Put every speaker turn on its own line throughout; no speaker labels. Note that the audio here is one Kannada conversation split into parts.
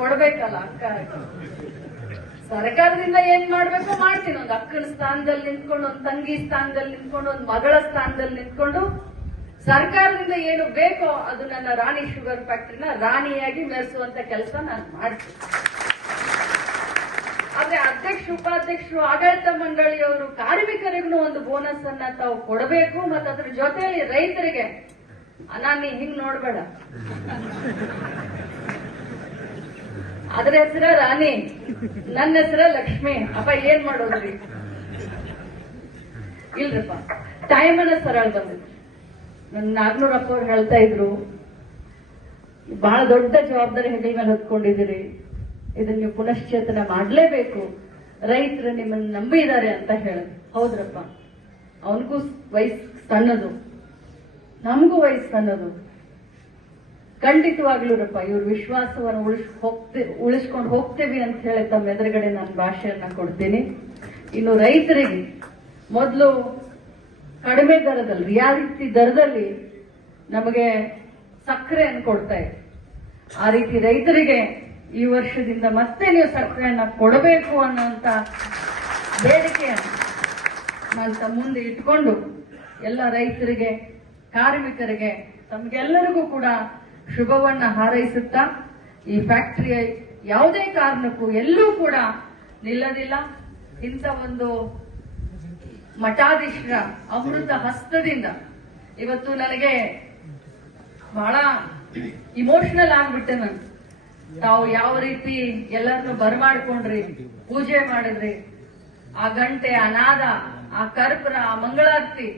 ಕೊಡ್ಬೇಕಲ್ಲ ಅಕ್ಕ ಸರ್ಕಾರದಿಂದ ಏನ್ ಮಾಡ್ಬೇಕು ಮಾಡ್ತೀನಿ ಒಂದು ಅಕ್ಕನ ಸ್ಥಾನದಲ್ಲಿ ನಿಂತ್ಕೊಂಡು ಒಂದು ತಂಗಿ ಸ್ಥಾನದಲ್ಲಿ ನಿಂತ್ಕೊಂಡು ಒಂದು ಮಗಳ ಸ್ಥಾನದಲ್ಲಿ ನಿಂತ್ಕೊಂಡು ಸರ್ಕಾರದಿಂದ ಏನು ಬೇಕೋ ಅದು ನನ್ನ ರಾಣಿ ಶುಗರ್ ಫ್ಯಾಕ್ಟ್ರಿನ ರಾಣಿಯಾಗಿ ಮೆರೆಸುವಂತ ಕೆಲಸ ನಾನು ಮಾಡ್ತೀನಿ ಆದ್ರೆ ಅಧ್ಯಕ್ಷ ಉಪಾಧ್ಯಕ್ಷರು ಆಡಳಿತ ಮಂಡಳಿಯವರು ಕಾರ್ಮಿಕರಿಗೂ ಒಂದು ಬೋನಸ್ ಅನ್ನ ತಾವು ಕೊಡಬೇಕು ಮತ್ತೆ ಅದ್ರ ಜೊತೆಯಲ್ಲಿ ರೈತರಿಗೆ ಅನಾನಿ ನೀ ಹಿಂಗ್ ನೋಡ್ಬೇಡ ಅದ್ರ ಹೆಸರ ರಾಣಿ ನನ್ನ ಹೆಸರ ಲಕ್ಷ್ಮಿ ಅಪ್ಪ ಏನ್ ಮಾಡೋದ್ರಿ ಇಲ್ರಪ್ಪ ಟೈಮ್ ಅನ್ನ ಸರಳ ಬಂದಿತ್ತು ನನ್ನ ನಾಗನೂರಪ್ಪ ಅವ್ರು ಹೇಳ್ತಾ ಇದ್ರು ಬಹಳ ದೊಡ್ಡ ಜವಾಬ್ದಾರಿ ಹೆಗಲ ಮೇಲೆ ಹೊತ್ಕೊಂಡಿದ್ದೀರಿ ಇದನ್ನ ನೀವು ಪುನಶ್ಚೇತನ ಮಾಡಲೇಬೇಕು ರೈತರು ನಿಮ್ಮನ್ನು ನಂಬಿದ್ದಾರೆ ಅಂತ ಹೇಳ ಹೌದ್ರಪ್ಪ ಅವನಿಗೂ ವಯಸ್ಸು ಸಣ್ಣದು ನಮಗೂ ವಯಸ್ಸು ಸಣ್ಣದು ಖಂಡಿತವಾಗ್ಲೂರಪ್ಪ ಇವ್ರ ವಿಶ್ವಾಸವನ್ನು ಉಳಿಸ್ ಹೋಗ್ತಿ ಉಳಿಸ್ಕೊಂಡು ಹೋಗ್ತೇವಿ ಅಂತ ಹೇಳಿ ತಮ್ಮ ಎದುರುಗಡೆ ನಾನು ಭಾಷೆಯನ್ನ ಕೊಡ್ತೀನಿ ಇನ್ನು ರೈತರಿಗೆ ಮೊದಲು ಕಡಿಮೆ ದರದಲ್ಲಿ ರಿಯಾಯಿತಿ ದರದಲ್ಲಿ ನಮಗೆ ಸಕ್ಕರೆಯನ್ನು ಕೊಡ್ತಾ ಇದೆ ಆ ರೀತಿ ರೈತರಿಗೆ ಈ ವರ್ಷದಿಂದ ಮತ್ತೆ ನೀವು ಸಕ್ಕರೆಯನ್ನ ಕೊಡಬೇಕು ಅನ್ನೋಂತ ಬೇಡಿಕೆಯನ್ನು ನಾನು ತಮ್ಮ ಮುಂದೆ ಇಟ್ಕೊಂಡು ಎಲ್ಲ ರೈತರಿಗೆ ಕಾರ್ಮಿಕರಿಗೆ ತಮಗೆಲ್ಲರಿಗೂ ಕೂಡ ಶುಭವನ್ನ ಹಾರೈಸುತ್ತಾ ಈ ಫ್ಯಾಕ್ಟರಿ ಯಾವುದೇ ಕಾರಣಕ್ಕೂ ಎಲ್ಲೂ ಕೂಡ ನಿಲ್ಲದಿಲ್ಲ ಇಂಥ ಒಂದು ಮಠಾಧೀಶರ ಅಮೃತ ಹಸ್ತದಿಂದ ಇವತ್ತು ನನಗೆ ಬಹಳ ಇಮೋಷನಲ್ ಆಗ್ಬಿಟ್ಟೆ ನಾನು ತಾವು ಯಾವ ರೀತಿ ಎಲ್ಲರನ್ನು ಬರಮಾಡ್ಕೊಂಡ್ರಿ ಪೂಜೆ ಮಾಡಿದ್ರಿ ಆ ಗಂಟೆ ಅನಾದ ಆ ಕರ್ಪರ ಆ ಮಂಗಳಾರತಿ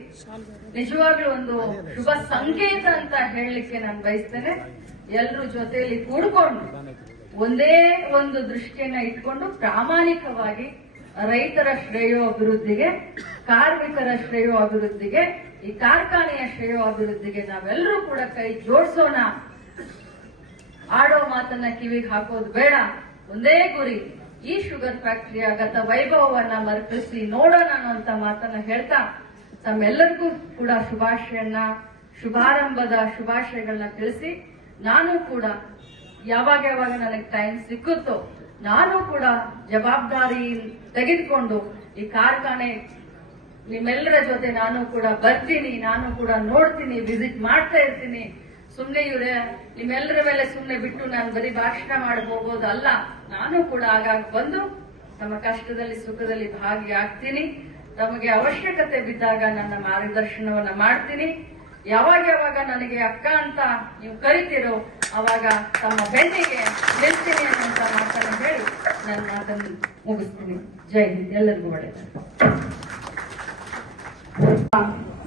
ನಿಜವಾಗ್ಲೂ ಒಂದು ಶುಭ ಸಂಕೇತ ಅಂತ ಹೇಳಲಿಕ್ಕೆ ನಾನು ಬಯಸ್ತೇನೆ ಎಲ್ಲರೂ ಜೊತೆಯಲ್ಲಿ ಕೂಡಿಕೊಂಡು ಒಂದೇ ಒಂದು ದೃಷ್ಟಿಯನ್ನ ಇಟ್ಕೊಂಡು ಪ್ರಾಮಾಣಿಕವಾಗಿ ರೈತರ ಶ್ರೇಯೋ ಅಭಿವೃದ್ಧಿಗೆ ಕಾರ್ಮಿಕರ ಶ್ರೇಯೋ ಅಭಿವೃದ್ಧಿಗೆ ಈ ಕಾರ್ಖಾನೆಯ ಶ್ರೇಯೋ ಅಭಿವೃದ್ಧಿಗೆ ನಾವೆಲ್ಲರೂ ಕೂಡ ಕೈ ಜೋಡಿಸೋಣ ಆಡೋ ಮಾತನ್ನ ಕಿವಿಗೆ ಹಾಕೋದು ಬೇಡ ಒಂದೇ ಗುರಿ ಈ ಶುಗರ್ ಫ್ಯಾಕ್ಟರಿಯ ಗತ ವೈಭವವನ್ನ ಮರುಕಳಿಸಿ ನೋಡೋಣ ಅಂತ ಮಾತನ್ನ ಹೇಳ್ತಾ ತಮ್ಮೆಲ್ಲರಿಗೂ ಕೂಡ ಶುಭಾಶಯನ್ನ ಶುಭಾರಂಭದ ಶುಭಾಶಯಗಳನ್ನ ತಿಳಿಸಿ ನಾನು ಕೂಡ ಯಾವಾಗ ಯಾವಾಗ ನನಗೆ ಟೈಮ್ ಸಿಕ್ಕುತ್ತೋ ನಾನು ಕೂಡ ಜವಾಬ್ದಾರಿ ತೆಗೆದುಕೊಂಡು ಈ ಕಾರ್ಖಾನೆ ನಿಮ್ಮೆಲ್ಲರ ಜೊತೆ ನಾನು ಕೂಡ ಬರ್ತೀನಿ ನಾನು ಕೂಡ ನೋಡ್ತೀನಿ ವಿಸಿಟ್ ಮಾಡ್ತಾ ಇರ್ತೀನಿ ಸುಮ್ನೆ ಇವ್ರೆ ನಿಮ್ಮೆಲ್ಲರ ಮೇಲೆ ಸುಮ್ನೆ ಬಿಟ್ಟು ನಾನು ಬರೀ ಭಾಷಣ ಮಾಡಿ ಹೋಗೋದಲ್ಲ ನಾನು ಕೂಡ ಆಗಾಗ ಬಂದು ನಮ್ಮ ಕಷ್ಟದಲ್ಲಿ ಸುಖದಲ್ಲಿ ಭಾಗಿಯಾಗ್ತೀನಿ ತಮಗೆ ಅವಶ್ಯಕತೆ ಬಿದ್ದಾಗ ನನ್ನ ಮಾರ್ಗದರ್ಶನವನ್ನ ಮಾಡ್ತೀನಿ ಯಾವಾಗ ಯಾವಾಗ ನನಗೆ ಅಕ್ಕ ಅಂತ ನೀವು ಕರಿತೀರೋ ಅವಾಗ ತಮ್ಮ ಬೆನ್ನಿಗೆ ನಿಲ್ತೀನಿ ಅನ್ನುವಂತ ಮಾತನ್ನು ಹೇಳಿ ನನ್ನ ಮಾತನ್ನು ಮುಗಿಸ್ತೀನಿ ಜೈ ಹಿಂದ್ ಎಲ್ಲರಿಗೂ ಒಳ್ಳೆಯದು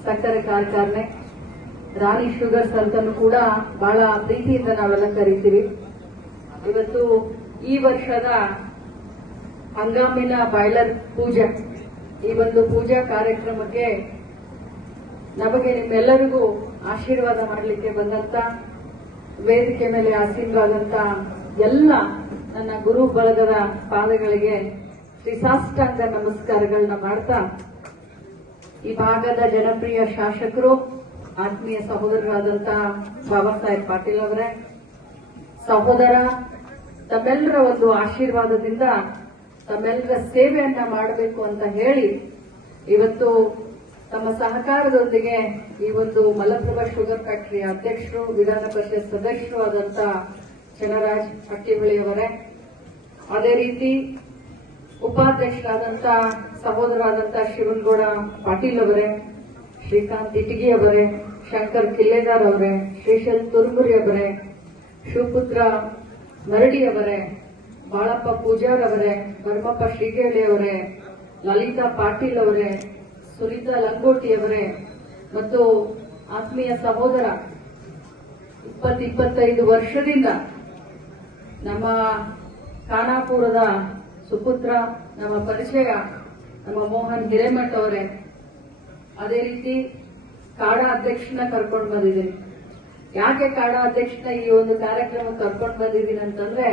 ಸಕ್ಕರೆ ಕಾರ್ಖಾನೆ ರಾಣಿ ಶುಗರ್ಸ್ ಅಂತಲೂ ಕೂಡ ಬಹಳ ಪ್ರೀತಿಯಿಂದ ನಾವೆಲ್ಲ ಕರಿತೀವಿ ಇವತ್ತು ಈ ವರ್ಷದ ಹಂಗಾಮಿನ ಬಾಯ್ಲರ್ ಪೂಜೆ ಈ ಒಂದು ಪೂಜಾ ಕಾರ್ಯಕ್ರಮಕ್ಕೆ ನಮಗೆ ನಿಮ್ಮೆಲ್ಲರಿಗೂ ಆಶೀರ್ವಾದ ಮಾಡಲಿಕ್ಕೆ ಬಂದಂತ ವೇದಿಕೆ ಮೇಲೆ ಆಸೀನರಾದಂತ ಎಲ್ಲ ನನ್ನ ಗುರು ಬಳಗದ ಪಾದಗಳಿಗೆ ತ್ರಿಸಾಷ್ಟಾಂಗ ನಮಸ್ಕಾರಗಳನ್ನ ಮಾಡ್ತಾ ಈ ಭಾಗದ ಜನಪ್ರಿಯ ಶಾಸಕರು ಆತ್ಮೀಯ ಸಹೋದರರಾದಂತಹ ಬಾಬಾ ಸಾಹೇಬ್ ಪಾಟೀಲ್ ಅವರೇ ಸಹೋದರ ತಮ್ಮೆಲ್ಲರ ಒಂದು ಆಶೀರ್ವಾದದಿಂದ ತಮ್ಮೆಲ್ಲರ ಸೇವೆಯನ್ನ ಮಾಡಬೇಕು ಅಂತ ಹೇಳಿ ಇವತ್ತು ತಮ್ಮ ಸಹಕಾರದೊಂದಿಗೆ ಈ ಒಂದು ಮಲಪ್ರಭಾ ಶುಗರ್ ಫ್ಯಾಕ್ಟರಿ ಅಧ್ಯಕ್ಷರು ವಿಧಾನ ಪರಿಷತ್ ಸದಸ್ಯರು ಆದಂತ ಚನ್ನರಾಜ್ ಅವರೇ ಅದೇ ರೀತಿ ಉಪಾಧ್ಯಕ್ಷರಾದಂತ ಸಹೋದರಾದಂತ ಶಿವನಗೌಡ ಪಾಟೀಲ್ ಅವರೇ ಶ್ರೀಕಾಂತ್ ಇಟಗಿ ಅವರೇ ಶಂಕರ್ ಕಿಲ್ಲೇದಾರ್ ಅವರೇ ಶ್ರೀಶಂತ್ ತುರ್ಮುರಿ ಅವರೇ ಶಿವಪುತ್ರ ಮರಡಿ ಅವರೇ ಬಾಳಪ್ಪ ಪೂಜಾರ್ ಅವರೇ ಭರ್ಮಪ್ಪ ಶ್ರೀಗೇಳಿ ಅವರೇ ಲಲಿತಾ ಪಾಟೀಲ್ ಅವರೇ ಸುನೀತಾ ಲಂಗೋಟಿ ಅವರೇ ಮತ್ತು ಆತ್ಮೀಯ ಸಹೋದರ ಇಪ್ಪತ್ತಿಪ್ಪತ್ತೈದು ಇಪ್ಪತ್ತೈದು ವರ್ಷದಿಂದ ನಮ್ಮ ಖಾನಾಪುರದ ಸುಪುತ್ರ ನಮ್ಮ ಪರಿಚಯ ನಮ್ಮ ಮೋಹನ್ ಹಿರೇಮಠ್ ಅವರೇ ಅದೇ ರೀತಿ ಕಾಡ ಅಧ್ಯಕ್ಷನ ಕರ್ಕೊಂಡು ಬಂದಿದ್ದೀನಿ ಯಾಕೆ ಕಾಡ ಅಧ್ಯಕ್ಷನ ಈ ಒಂದು ಕಾರ್ಯಕ್ರಮ ಕರ್ಕೊಂಡು ಬಂದಿದ್ದೀನಿ ಅಂತಂದ್ರೆ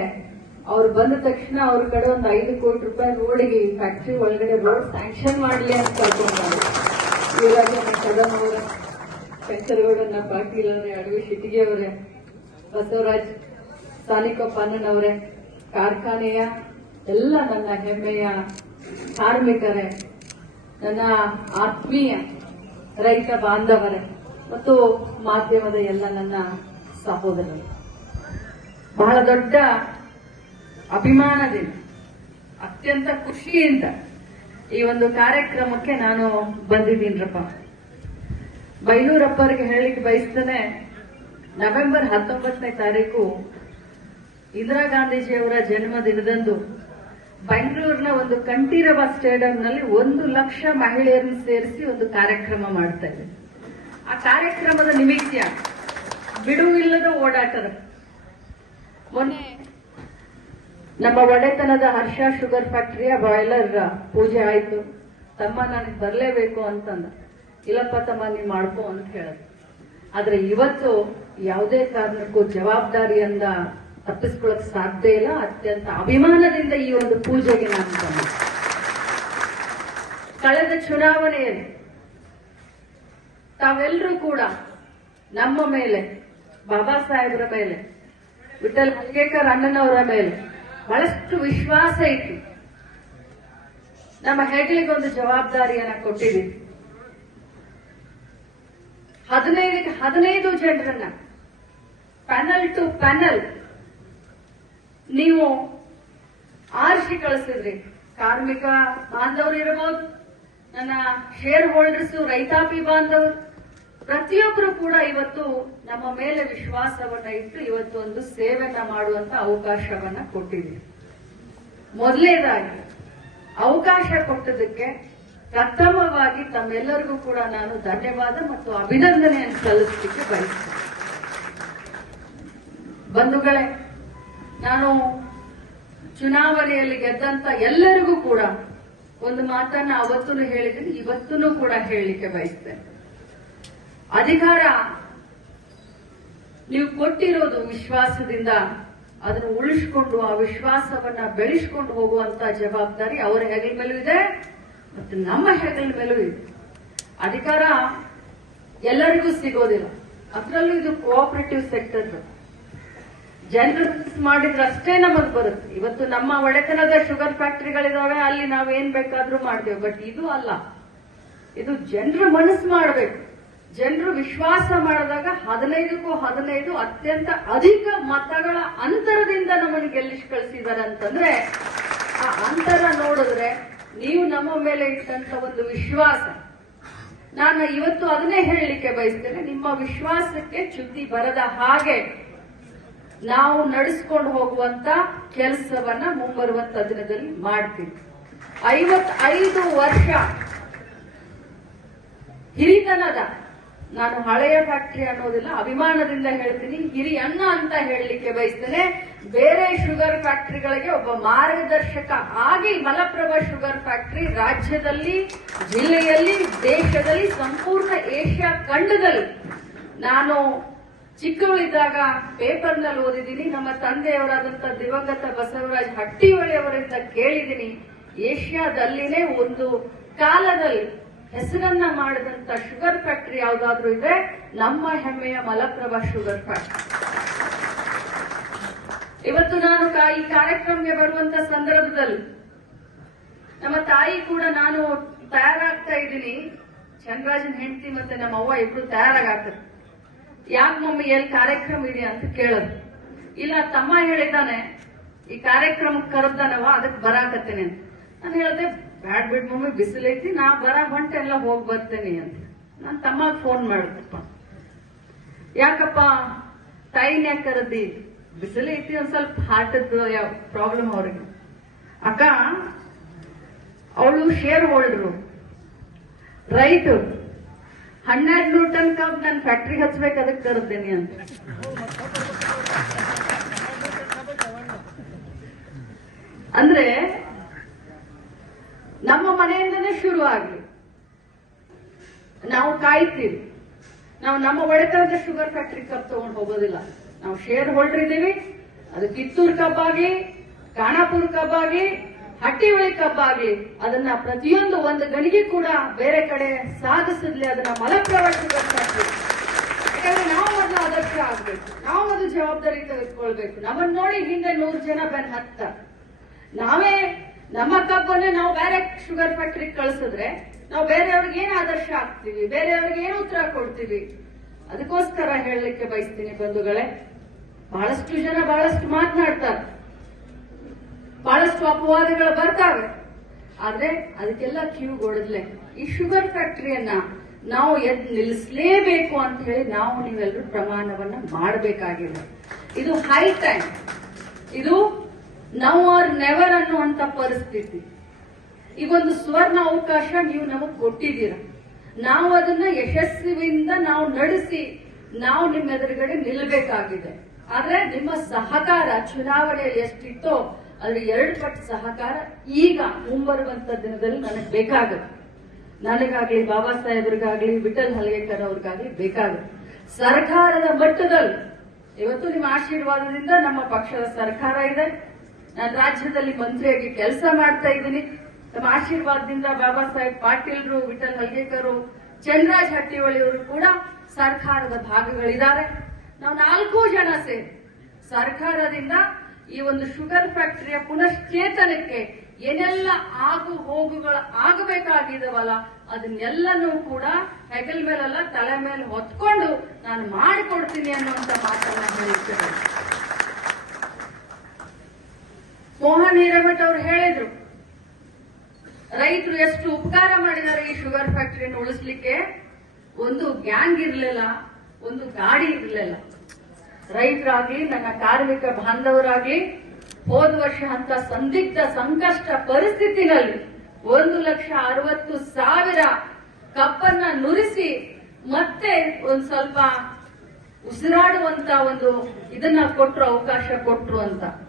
ಅವ್ರು ಬಂದ ತಕ್ಷಣ ಅವ್ರ ಕಡೆ ಒಂದು ಐದು ಕೋಟಿ ರೂಪಾಯಿ ರೋಡಿಗೆ ಫ್ಯಾಕ್ಟ್ರಿ ಒಳಗಡೆ ರೋಡ್ ಸ್ಯಾಂಕ್ಷನ್ ಮಾಡಲಿ ಅಂತ ಕರ್ಕೊಂಡು ಯುವರಾಜನ ಅವರ ಪಾಟೀಲ್ ಅವರೇ ಅಡವಿ ಶಿಟಿಗೆ ಅವರೇ ಬಸವರಾಜ್ ಸ್ಥಾನಿಕಪ್ಪಣ್ಣನ್ ಅವರೇ ಕಾರ್ಖಾನೆಯ ಎಲ್ಲ ನನ್ನ ಹೆಮ್ಮೆಯ ಕಾರ್ಮಿಕರೇ ನನ್ನ ಆತ್ಮೀಯ ರೈತ ಬಾಂಧವರೇ ಮತ್ತು ಮಾಧ್ಯಮದ ಎಲ್ಲ ನನ್ನ ಸಹೋದರರು ಬಹಳ ದೊಡ್ಡ ಅಭಿಮಾನದಿಂದ ಅತ್ಯಂತ ಖುಷಿಯಿಂದ ಈ ಒಂದು ಕಾರ್ಯಕ್ರಮಕ್ಕೆ ನಾನು ಬಂದಿದ್ದೀನಪ್ಪ ಬೈಲೂರಪ್ಪರಿಗೆ ಹೇಳಿಕ್ ಬಯಸ್ತೇನೆ ನವೆಂಬರ್ ಹತ್ತೊಂಬತ್ತನೇ ತಾರೀಕು ಇಂದಿರಾ ಗಾಂಧೀಜಿಯವರ ಜನ್ಮದಿನದಂದು ಬೆಂಗಳೂರಿನ ಒಂದು ಕಂಠೀರವ ಸ್ಟೇಡಿಯಂ ನಲ್ಲಿ ಒಂದು ಲಕ್ಷ ಮಹಿಳೆಯರನ್ನು ಸೇರಿಸಿ ಒಂದು ಕಾರ್ಯಕ್ರಮ ಮಾಡ್ತಾ ಇದೆ ಆ ಕಾರ್ಯಕ್ರಮದ ನಿಮಿತ್ತ ಬಿಡುವಿಲ್ಲದ ಓಡಾಟದ ಮೊನ್ನೆ ನಮ್ಮ ಒಡೆತನದ ಹರ್ಷ ಶುಗರ್ ಫ್ಯಾಕ್ಟರಿಯ ಬಾಯ್ಲರ್ ಪೂಜೆ ಆಯ್ತು ತಮ್ಮ ನನಗೆ ಬರಲೇಬೇಕು ಅಂತಂದ ಇಲ್ಲಪ್ಪ ತಮ್ಮ ನೀವು ಮಾಡ್ಕೋ ಅಂತ ಹೇಳ ಆದ್ರೆ ಇವತ್ತು ಯಾವುದೇ ಕಾರಣಕ್ಕೂ ಜವಾಬ್ದಾರಿಯಿಂದ ತಪ್ಪಿಸ್ಕೊಳಕ್ ಸಾಧ್ಯ ಇಲ್ಲ ಅತ್ಯಂತ ಅಭಿಮಾನದಿಂದ ಈ ಒಂದು ಪೂಜೆಗೆ ನಾನು ಕಳೆದ ಚುನಾವಣೆಯಲ್ಲಿ ತಾವೆಲ್ಲರೂ ಕೂಡ ನಮ್ಮ ಮೇಲೆ ಬಾಬಾ ಸಾಹೇಬರ ಮೇಲೆ ವಿಠಲ್ ಹಂಗೇಕರ್ ಅಣ್ಣನವರ ಮೇಲೆ ಬಹಳಷ್ಟು ವಿಶ್ವಾಸ ಇತ್ತು ನಮ್ಮ ಒಂದು ಜವಾಬ್ದಾರಿಯನ್ನ ಕೊಟ್ಟಿದೆ ಹದಿನೈದಕ್ಕೆ ಹದಿನೈದು ಜನರನ್ನ ಪ್ಯಾನಲ್ ಟು ಪ್ಯಾನಲ್ ನೀವು ಆರ್ಸಿ ಕಳಿಸಿದ್ರಿ ಕಾರ್ಮಿಕ ಬಾಂಧವರು ಇರಬಹುದು ನನ್ನ ಶೇರ್ ಹೋಲ್ಡರ್ಸ್ ರೈತಾಪಿ ಬಾಂಧವರು ಪ್ರತಿಯೊಬ್ಬರು ಕೂಡ ಇವತ್ತು ನಮ್ಮ ಮೇಲೆ ವಿಶ್ವಾಸವನ್ನ ಇಟ್ಟು ಇವತ್ತು ಒಂದು ಸೇವೆಯನ್ನ ಮಾಡುವಂತ ಅವಕಾಶವನ್ನ ಕೊಟ್ಟಿದೆ ಮೊದಲನೇದಾಗಿ ಅವಕಾಶ ಕೊಟ್ಟದಕ್ಕೆ ಪ್ರಥಮವಾಗಿ ತಮ್ಮೆಲ್ಲರಿಗೂ ಕೂಡ ನಾನು ಧನ್ಯವಾದ ಮತ್ತು ಅಭಿನಂದನೆಯನ್ನು ಸಲ್ಲಿಸಲಿಕ್ಕೆ ಬಯಸ್ತೇನೆ ಬಂಧುಗಳೇ ನಾನು ಚುನಾವಣೆಯಲ್ಲಿ ಗೆದ್ದಂತ ಎಲ್ಲರಿಗೂ ಕೂಡ ಒಂದು ಮಾತನ್ನ ಅವತ್ತೂ ಹೇಳಿದ್ದೀನಿ ಇವತ್ತೂ ಕೂಡ ಹೇಳಲಿಕ್ಕೆ ಬಯಸ್ತೇನೆ ಅಧಿಕಾರ ನೀವು ಕೊಟ್ಟಿರೋದು ವಿಶ್ವಾಸದಿಂದ ಅದನ್ನು ಉಳಿಸ್ಕೊಂಡು ಆ ವಿಶ್ವಾಸವನ್ನ ಬೆಳೆಸ್ಕೊಂಡು ಹೋಗುವಂತ ಜವಾಬ್ದಾರಿ ಅವರ ಹೆಗಲ ಮೇಲೂ ಇದೆ ಮತ್ತು ನಮ್ಮ ಹೆಗಲ ಮೇಲೂ ಇದೆ ಅಧಿಕಾರ ಎಲ್ಲರಿಗೂ ಸಿಗೋದಿಲ್ಲ ಅದರಲ್ಲೂ ಇದು ಕೋಆಪರೇಟಿವ್ ಸೆಕ್ಟರ್ ಜನರು ಅಷ್ಟೇ ನಮಗ್ ಬರುತ್ತೆ ಇವತ್ತು ನಮ್ಮ ಒಡೆತನದ ಶುಗರ್ ಫ್ಯಾಕ್ಟ್ರಿಗಳಿದಾವೆ ಅಲ್ಲಿ ನಾವು ಏನ್ ಬೇಕಾದ್ರೂ ಮಾಡ್ತೇವೆ ಬಟ್ ಇದು ಅಲ್ಲ ಇದು ಜನರು ಮನಸ್ಸು ಮಾಡಬೇಕು ಜನರು ವಿಶ್ವಾಸ ಮಾಡಿದಾಗ ಹದಿನೈದಕ್ಕೂ ಹದಿನೈದು ಅತ್ಯಂತ ಅಧಿಕ ಮತಗಳ ಅಂತರದಿಂದ ನಮ್ಮನ್ನು ಗೆಲ್ಲಿಸಿ ಕಳಿಸಿದಾರೆ ಅಂತಂದ್ರೆ ಆ ಅಂತರ ನೋಡಿದ್ರೆ ನೀವು ನಮ್ಮ ಮೇಲೆ ಇಟ್ಟಂತ ಒಂದು ವಿಶ್ವಾಸ ನಾನು ಇವತ್ತು ಅದನ್ನೇ ಹೇಳಲಿಕ್ಕೆ ಬಯಸ್ತೇನೆ ನಿಮ್ಮ ವಿಶ್ವಾಸಕ್ಕೆ ಚುದ್ದಿ ಬರದ ಹಾಗೆ ನಾವು ನಡೆಸ್ಕೊಂಡು ಹೋಗುವಂತ ಕೆಲಸವನ್ನ ಮುಂಬರುವ ದಿನದಲ್ಲಿ ಮಾಡ್ತೀವಿ ಐವತ್ತೈದು ವರ್ಷ ಹಿರಿತನದ ನಾನು ಹಳೆಯ ಫ್ಯಾಕ್ಟರಿ ಅನ್ನೋದಿಲ್ಲ ಅಭಿಮಾನದಿಂದ ಹೇಳ್ತೀನಿ ಹಿರಿಯನ್ನ ಅಂತ ಹೇಳಲಿಕ್ಕೆ ಬಯಸ್ತೇನೆ ಬೇರೆ ಶುಗರ್ ಫ್ಯಾಕ್ಟರಿಗಳಿಗೆ ಒಬ್ಬ ಮಾರ್ಗದರ್ಶಕ ಆಗಿ ಮಲಪ್ರಭಾ ಶುಗರ್ ಫ್ಯಾಕ್ಟರಿ ರಾಜ್ಯದಲ್ಲಿ ಜಿಲ್ಲೆಯಲ್ಲಿ ದೇಶದಲ್ಲಿ ಸಂಪೂರ್ಣ ಏಷ್ಯಾ ಖಂಡದಲ್ಲಿ ನಾನು ಚಿಕ್ಕವಳಿದ್ದಾಗ ಪೇಪರ್ ನಲ್ಲಿ ಓದಿದ್ದೀನಿ ನಮ್ಮ ತಂದೆಯವರಾದಂತ ದಿವಂಗತ ಬಸವರಾಜ್ ಅವರಿಂದ ಕೇಳಿದೀನಿ ಏಷ್ಯಾದಲ್ಲಿನೇ ಒಂದು ಕಾಲದಲ್ಲಿ ಹೆಸರನ್ನ ಮಾಡಿದಂತ ಶುಗರ್ ಫ್ಯಾಕ್ಟರಿ ಯಾವ್ದಾದ್ರು ಇದ್ರೆ ನಮ್ಮ ಹೆಮ್ಮೆಯ ಮಲಪ್ರಭಾ ಶುಗರ್ ಫ್ಯಾಕ್ಟರಿ ಇವತ್ತು ನಾನು ಈ ಕಾರ್ಯಕ್ರಮಕ್ಕೆ ಬರುವಂತ ಸಂದರ್ಭದಲ್ಲಿ ನಮ್ಮ ತಾಯಿ ಕೂಡ ನಾನು ತಯಾರಾಗ್ತಾ ಇದ್ದೀನಿ ಚಂದ್ರಾಜನ್ ಹೆಂಡತಿ ಮತ್ತೆ ನಮ್ಮ ಅವ್ವ ಇಬ್ರು ತಯಾರಾಗ್ತಾರೆ ಯಾಕೆ ಮಮ್ಮಿ ಎಲ್ಲಿ ಕಾರ್ಯಕ್ರಮ ಇದೆಯಾ ಅಂತ ಕೇಳೋದು ಇಲ್ಲ ತಮ್ಮ ಹೇಳಿದ್ದಾನೆ ಈ ಕಾರ್ಯಕ್ರಮಕ್ಕೆ ಕರೆದಾನವ ಅದಕ್ಕೆ ಬರಾಕತ್ತೇನೆ ಅಂತ ನಾನು ಹೇಳಿದೆ ಬ್ಯಾಡ್ ಬಿಡ್ ಮಮ್ಮಿ ಬಿಸಿಲೈತಿ ನಾ ಬರ ಬಂಟೆ ಎಲ್ಲ ಹೋಗಿ ಬರ್ತೇನೆ ಅಂತ ನಾನು ತಮ್ಮ ಫೋನ್ ಮಾಡಿದಪ್ಪ ಯಾಕಪ್ಪ ತಾಯಿನ ಕರೆದಿ ಕರದಿ ಬಿಸಿಲೈತಿ ಒಂದ್ ಸ್ವಲ್ಪ ಹಾರ್ಟ್ ಯಾವ ಪ್ರಾಬ್ಲಮ್ ಅವ್ರಿಗೆ ಅಕ್ಕ ಅವಳು ಶೇರ್ ಹೋಲ್ಡ್ರು ರೈಟ್ ಹನ್ನೆರಡು ಟನ್ ಕಬ್ ನಾನು ಫ್ಯಾಕ್ಟ್ರಿ ಹಚ್ಚಬೇಕು ಅದಕ್ಕೆ ಕರೆದೇನಿ ಅಂತ ಅಂದ್ರೆ ನಮ್ಮ ಮನೆಯಿಂದನೇ ಶುರು ಆಗ್ಲಿ ನಾವು ಕಾಯ್ತೀವಿ ನಾವು ನಮ್ಮ ಒಡೆತನದ ಶುಗರ್ ಫ್ಯಾಕ್ಟ್ರಿ ಕಬ್ ತಗೊಂಡು ಹೋಗೋದಿಲ್ಲ ನಾವು ಶೇರ್ ಹೋಲ್ಡರ್ ಇದ್ದೀವಿ ಅದು ಕಿತ್ತೂರ್ ಕಬ್ಬಾಗಿ ಕಾಣಾಪುರ್ ಖಾನಾಪುರ್ ಹಟ್ಟಿ ಒಳಿ ಕಬ್ಬಾಗಿ ಅದನ್ನ ಪ್ರತಿಯೊಂದು ಒಂದು ಗಣಿಗೆ ಕೂಡ ಬೇರೆ ಕಡೆ ಸಾಗಿಸಿದ್ಲಿ ಅದನ್ನ ಮಲಪ್ರವಾಸಿ ಯಾಕಂದ್ರೆ ನಾವು ಅದನ್ನ ಆದರ್ಶ ಆಗ್ಬೇಕು ನಾವು ಅದು ಜವಾಬ್ದಾರಿ ತೆಗೆದುಕೊಳ್ಬೇಕು ನಮ್ಮನ್ನ ನೋಡಿ ಹಿಂದೆ ನೂರು ಜನ ಬೆನ್ ಹತ್ತ ನಾವೇ ನಮ್ಮ ಕಬ್ಬನ್ನೇ ನಾವು ಬೇರೆ ಶುಗರ್ ಫ್ಯಾಕ್ಟ್ರಿ ಕಳ್ಸಿದ್ರೆ ನಾವು ಬೇರೆಯವ್ರಿಗೆ ಏನ್ ಆದರ್ಶ ಆಗ್ತೀವಿ ಬೇರೆಯವ್ರಿಗೆ ಏನು ಉತ್ತರ ಕೊಡ್ತೀವಿ ಅದಕ್ಕೋಸ್ಕರ ಹೇಳಲಿಕ್ಕೆ ಬಯಸ್ತೀನಿ ಬಂಧುಗಳೇ ಬಹಳಷ್ಟು ಜನ ಬಹಳಷ್ಟು ಮಾತನಾಡ್ತಾರೆ ಬಹಳಷ್ಟು ಅಪವಾದಗಳು ಬರ್ತಾವೆ ಆದ್ರೆ ಅದಕ್ಕೆಲ್ಲ ಕಿವಿಗೊಡದ್ಲೆ ಈ ಶುಗರ್ ಫ್ಯಾಕ್ಟರಿಯನ್ನ ನಾವು ಎದ್ ನಿಲ್ಲಿಸಲೇಬೇಕು ಅಂತ ಹೇಳಿ ನಾವು ನೀವೆಲ್ಲರೂ ಪ್ರಮಾಣವನ್ನ ಮಾಡಬೇಕಾಗಿದೆ ಇದು ಹೈ ಟೈಮ್ ಇದು ನೌ ಆರ್ ನೆವರ್ ಅನ್ನುವಂತ ಪರಿಸ್ಥಿತಿ ಈಗೊಂದು ಸ್ವರ್ಣ ಅವಕಾಶ ನೀವು ನಮಗ್ ಕೊಟ್ಟಿದ್ದೀರ ನಾವು ಅದನ್ನ ಯಶಸ್ವಿಯಿಂದ ನಾವು ನಡೆಸಿ ನಾವು ನಿಮ್ಮ ಎದುರುಗಡೆ ನಿಲ್ಲಬೇಕಾಗಿದೆ ಆದ್ರೆ ನಿಮ್ಮ ಸಹಕಾರ ಚುನಾವಣೆ ಎಷ್ಟಿತ್ತೋ ಅದ್ರ ಎರಡು ಪಟ್ಟು ಸಹಕಾರ ಈಗ ಮುಂಬರುವಂತ ದಿನದಲ್ಲಿ ನನಗೆ ಬೇಕಾಗುತ್ತೆ ನನಗಾಗ್ಲಿ ಬಾಬಾ ಸಾಹೇಬ್ರಿಗಾಗ್ಲಿ ವಿಠಲ್ ಹಲಗೇಕರ್ ಅವ್ರಿಗಾಗ್ಲಿ ಬೇಕಾಗುತ್ತೆ ಸರ್ಕಾರದ ಮಟ್ಟದಲ್ಲಿ ಇವತ್ತು ನಿಮ್ಮ ಆಶೀರ್ವಾದದಿಂದ ನಮ್ಮ ಪಕ್ಷದ ಸರ್ಕಾರ ಇದೆ ನಾನು ರಾಜ್ಯದಲ್ಲಿ ಮಂತ್ರಿಯಾಗಿ ಕೆಲಸ ಮಾಡ್ತಾ ಇದ್ದೀನಿ ನಮ್ಮ ಆಶೀರ್ವಾದದಿಂದ ಬಾಬಾ ಸಾಹೇಬ್ ಪಾಟೀಲ್ರು ವಿಠಲ್ ಹಲ್ಗೇಕರು ಚಂದ್ರಾಜ್ ಅವರು ಕೂಡ ಸರ್ಕಾರದ ಭಾಗಗಳಿದ್ದಾರೆ ನಾವು ನಾಲ್ಕು ಜನ ಸೇರಿ ಸರ್ಕಾರದಿಂದ ಈ ಒಂದು ಶುಗರ್ ಫ್ಯಾಕ್ಟರಿಯ ಪುನಶ್ಚೇತನಕ್ಕೆ ಏನೆಲ್ಲ ಆಗು ಹೋಗುಗಳು ಆಗಬೇಕಾಗಿದವಲ್ಲ ಅದನ್ನೆಲ್ಲನೂ ಕೂಡ ಹೆಗಲ್ ಮೇಲೆಲ್ಲ ತಲೆ ಮೇಲೆ ಹೊತ್ಕೊಂಡು ನಾನು ಮಾಡಿಕೊಡ್ತೀನಿ ಅನ್ನುವಂತ ಮಾತನ್ನ ಹೇಳಿದ್ದೇನೆ ಮೋಹನ್ ಹಿರೇಮಠ್ ಅವರು ಹೇಳಿದ್ರು ರೈತರು ಎಷ್ಟು ಉಪಕಾರ ಮಾಡಿದ್ದಾರೆ ಈ ಶುಗರ್ ಫ್ಯಾಕ್ಟರಿಯನ್ನು ಉಳಿಸ್ಲಿಕ್ಕೆ ಒಂದು ಗ್ಯಾಂಗ್ ಇರಲಿಲ್ಲ ಒಂದು ಗಾಡಿ ಇರಲಿಲ್ಲ ರೈತರಾಗ್ಲಿ ನನ್ನ ಕಾರ್ಮಿಕ ಬಾಂಧವರಾಗ್ಲಿ ಹೋದ ವರ್ಷ ಅಂತ ಸಂದಿಗ್ಧ ಸಂಕಷ್ಟ ಪರಿಸ್ಥಿತಿನಲ್ಲಿ ಒಂದು ಲಕ್ಷ ಅರವತ್ತು ಸಾವಿರ ಕಪ್ಪನ್ನ ನುರಿಸಿ ಮತ್ತೆ ಒಂದ್ ಸ್ವಲ್ಪ ಉಸಿರಾಡುವಂತ ಒಂದು ಇದನ್ನ ಕೊಟ್ಟರು ಅವಕಾಶ ಕೊಟ್ರು ಅಂತ